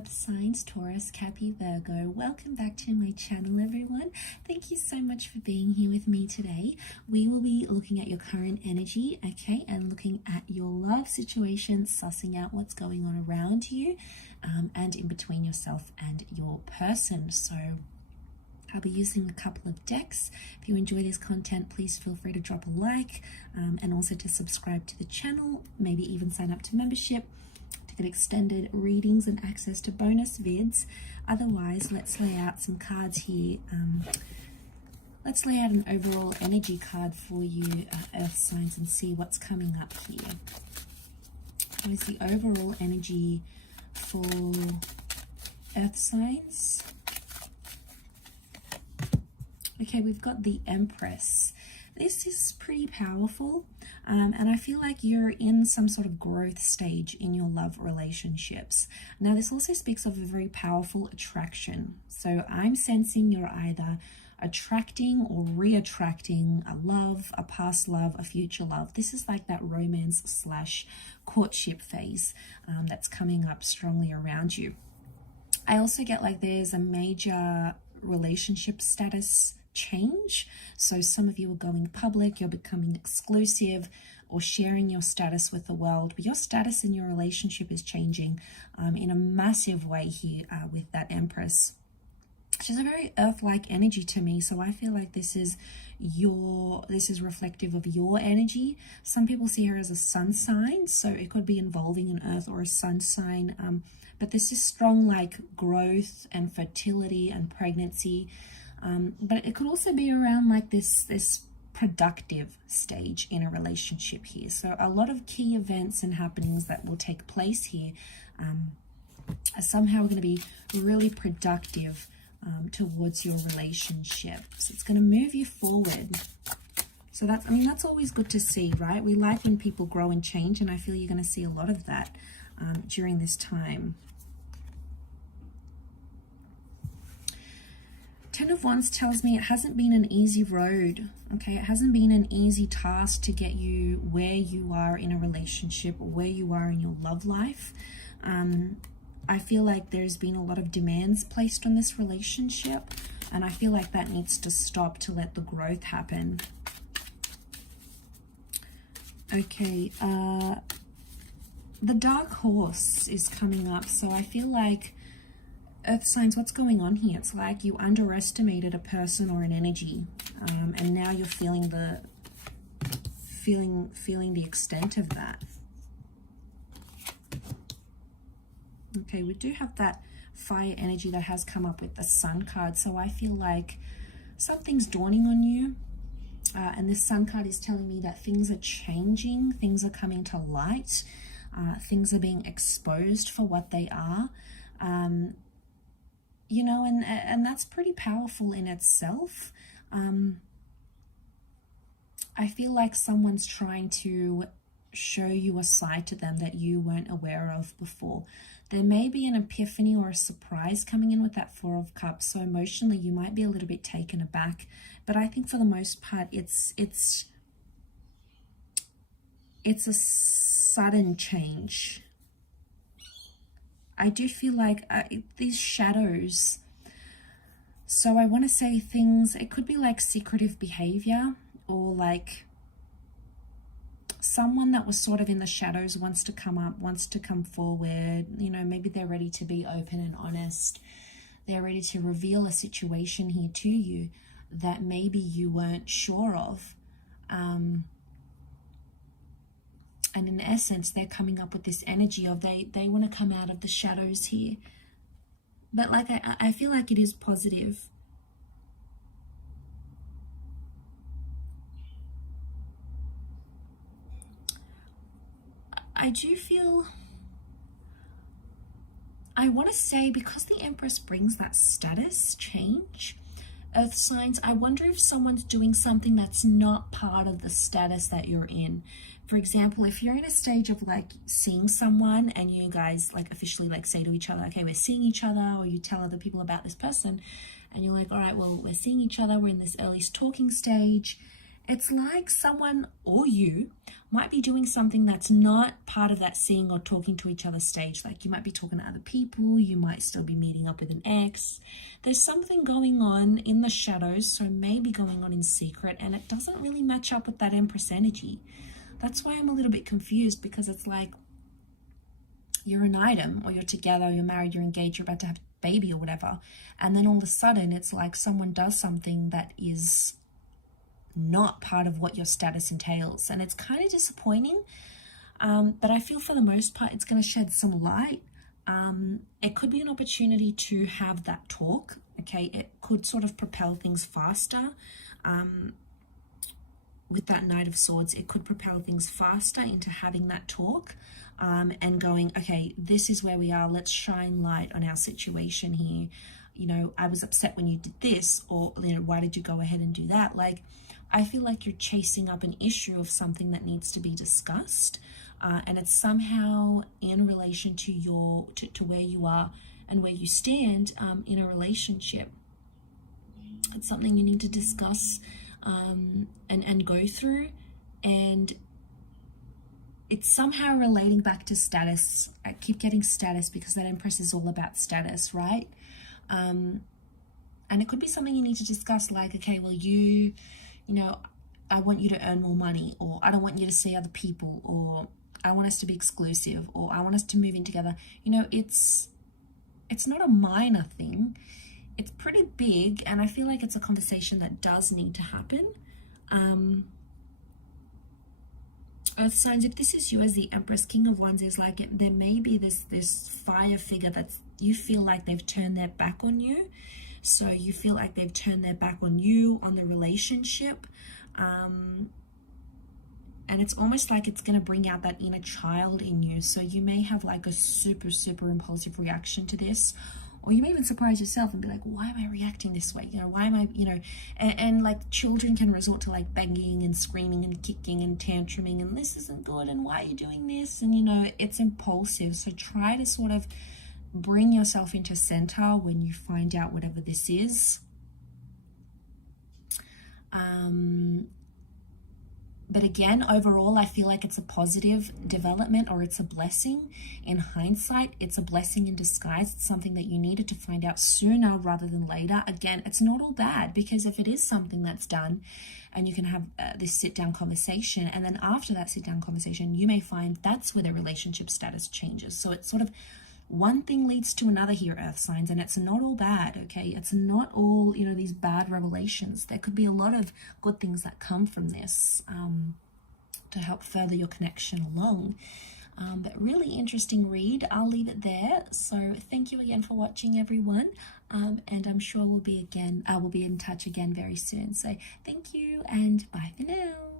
Earth signs, Taurus, Cappy, Virgo. Welcome back to my channel, everyone. Thank you so much for being here with me today. We will be looking at your current energy, okay, and looking at your love situation, sussing out what's going on around you and in between yourself and your person. So I'll be using a couple of decks. If you enjoy this content, please feel free to drop a like and also to subscribe to the channel, maybe even sign up to membership to get extended readings and access to bonus vids. Otherwise, let's lay out some cards here. Let's lay out an overall energy card for you, Earth signs, and see what's coming up here. What is the overall energy for Earth signs? Okay, we've got the Empress. This is pretty powerful, and I feel like you're in some sort of growth stage in your love relationships. Now, this also speaks of a very powerful attraction. So I'm sensing you're either attracting or re-attracting a love, a past love, a future love. This is like that romance slash courtship phase that's coming up strongly around you. I also get like there's a major relationship status change. So some of you are going public, you're becoming exclusive or sharing your status with the world, but your status in your relationship is changing in a massive way here with that Empress. She's a very earth-like energy to me, so I feel like this is reflective of your energy. Some people see her as a sun sign, so it could be involving an earth or a sun sign, but this is strong like growth and fertility and pregnancy. But it could also be around like this productive stage in a relationship here. So a lot of key events and happenings that will take place here are somehow going to be really productive towards your relationship. So it's going to move you forward. So that's, I mean, that's always good to see, right? We like when people grow and change, and I feel you're going to see a lot of that during this time. Ten of Wands tells me it hasn't been an easy road, okay? It hasn't been an easy task to get you where you are in a relationship or where you are in your love life. I feel like there's been a lot of demands placed on this relationship, and I feel like that needs to stop to let the growth happen. Okay, the Dark Horse is coming up, so I feel like Earth signs, what's going on here? It's like you underestimated a person or an energy, and now you're feeling the extent of that. Okay, we do have that fire energy that has come up with the Sun card, so I feel like something's dawning on you, and this Sun card is telling me that things are changing, things are coming to light, things are being exposed for what they are. You know, and that's pretty powerful in itself. I feel like someone's trying to show you a side to them that you weren't aware of before. There may be an epiphany or a surprise coming in with that Four of Cups, so emotionally you might be a little bit taken aback, but I think for the most part it's a sudden change. I do feel like these shadows, so I want to say things, it could be like secretive behavior, or like someone that was sort of in the shadows wants to come up, wants to come forward, you know, maybe they're ready to be open and honest. They're ready to reveal a situation here to you that maybe you weren't sure of. And in essence, they're coming up with this energy of they want to come out of the shadows here. But like I feel like it is positive. I do feel, I want to say, because the Empress brings that status change, Earth signs, I wonder if someone's doing something that's not part of the status that you're in. For example, if you're in a stage of like seeing someone and you guys like officially like say to each other, okay, we're seeing each other, or you tell other people about this person and you're like, all right, well, we're seeing each other, we're in this early talking stage, it's like someone or you might be doing something that's not part of that seeing or talking to each other stage. Like you might be talking to other people, you might still be meeting up with an ex. There's something going on in the shadows, so maybe going on in secret, and it doesn't really match up with that Empress energy. That's why I'm a little bit confused, because it's like you're an item, or you're together, you're married, you're engaged, you're about to have a baby or whatever, and then all of a sudden it's like someone does something that is not part of what your status entails, and it's kind of disappointing, but I feel for the most part it's going to shed some light. It could be an opportunity to have that talk. Okay, it could sort of propel things faster. With that Knight of Swords, it could propel things faster into having that talk, and going, okay, this is where we are, let's shine light on our situation here. You know, I was upset when you did this, or, you know, why did you go ahead and do that? Like, I feel like you're chasing up an issue of something that needs to be discussed, and it's somehow in relation to your to where you are and where you stand in a relationship. It's something you need to discuss and go through, and it's somehow relating back to status. I keep getting status because that Empress is all about status, right? And it could be something you need to discuss, like, okay, well, you know, I want you to earn more money, or I don't want you to see other people, or I want us to be exclusive, or I want us to move in together. You know, it's not a minor thing. It's pretty big, and I feel like it's a conversation that does need to happen. Earth signs, if this is you as the Empress, King of Wands is like, there may be this fire figure that's, you feel like they've turned their back on you. So you feel like they've turned their back on you, on the relationship. And it's almost like it's going to bring out that inner child in you. So you may have like a super, super impulsive reaction to this. Or you may even surprise yourself and be like, why am I reacting this way? You know, why am I, you know, and like children can resort to like banging and screaming and kicking and tantruming, and this isn't good, and why are you doing this? And, you know, it's impulsive. So try to sort of bring yourself into center when you find out whatever this is. But again, overall, I feel like it's a positive development, or it's a blessing. In hindsight, it's a blessing in disguise. It's something that you needed to find out sooner rather than later. Again, it's not all bad, because if it is something that's done and you can have this sit-down conversation, and then after that sit-down conversation, you may find that's where the relationship status changes. So it's sort of one thing leads to another here, Earth signs, and it's not all bad, okay? It's not all, you know, these bad revelations. There could be a lot of good things that come from this to help further your connection along. But really interesting read. I'll leave it there. So thank you again for watching, everyone. And I'm sure we'll be in touch again very soon. So thank you, and bye for now.